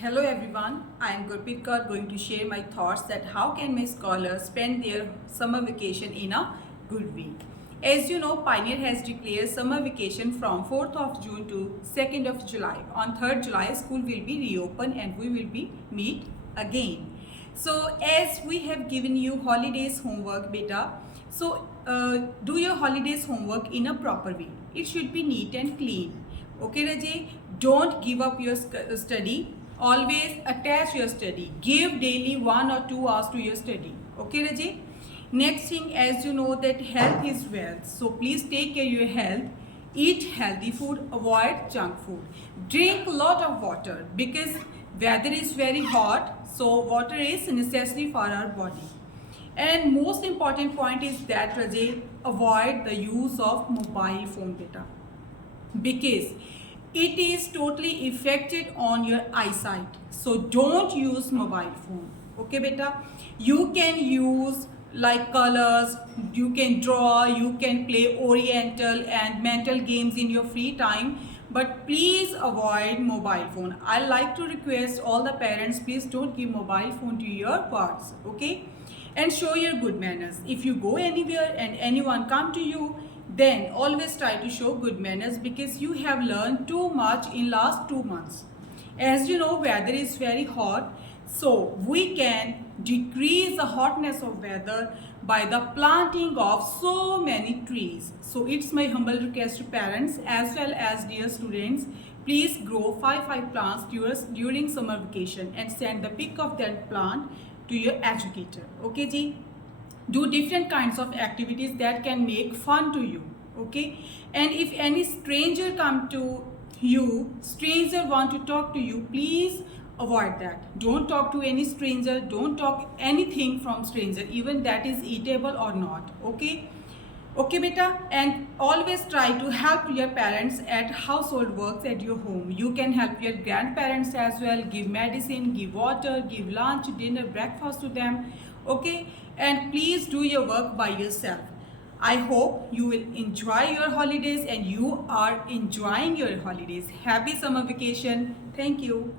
Hello everyone, I am Gurpreet Kaur going to share my thoughts that how can my scholars spend their summer vacation in a good way. As you know, Pioneer has declared summer vacation from 4th of June to 2nd of July. On 3rd July, school will be reopened and we will be meet again. So as we have given you holidays homework beta, so do your holidays homework in a proper way. It should be neat and clean. Okay Raji, don't give up your study. Always attach your study. Give daily 1 or 2 hours to your study. Okay Raji? Next thing, as you know that health is wealth. So please take care of your health. Eat healthy food, avoid junk food. Drink a lot of water because weather is very hot. So water is necessary for our body. And most important point is that Raji, avoid the use of mobile phone data because it is totally affected on your eyesight. So don't use mobile phone. Okay beta, you can use like colors, you can draw, you can play oriental and mental games in your free time, but please avoid mobile phone. I like to request all the parents, please don't give mobile phone to your kids. Okay, and show your good manners. If you go anywhere and anyone come to you, then always try to show good manners because you have learned too much in last 2 months. As you know, weather is very hot, so we can decrease the hotness of weather by the planting of so many trees. So it's my humble request to parents as well as dear students, please grow 5 plants during summer vacation and send the pic of that plant to your educator. Okay ji? Do different kinds of activities that can make fun to you. Okay, and if any stranger come to you, stranger want to talk to you, please avoid that. Don't talk to any stranger, don't talk anything from stranger, even that is eatable or not. Okay, okay beta, and always try to help your parents at household works at your home. You can help your grandparents as well, give medicine, give water, give lunch, dinner, breakfast to them. Okay, and please do your work by yourself. I hope you will enjoy your holidays and you are enjoying your holidays. Happy summer vacation. Thank you.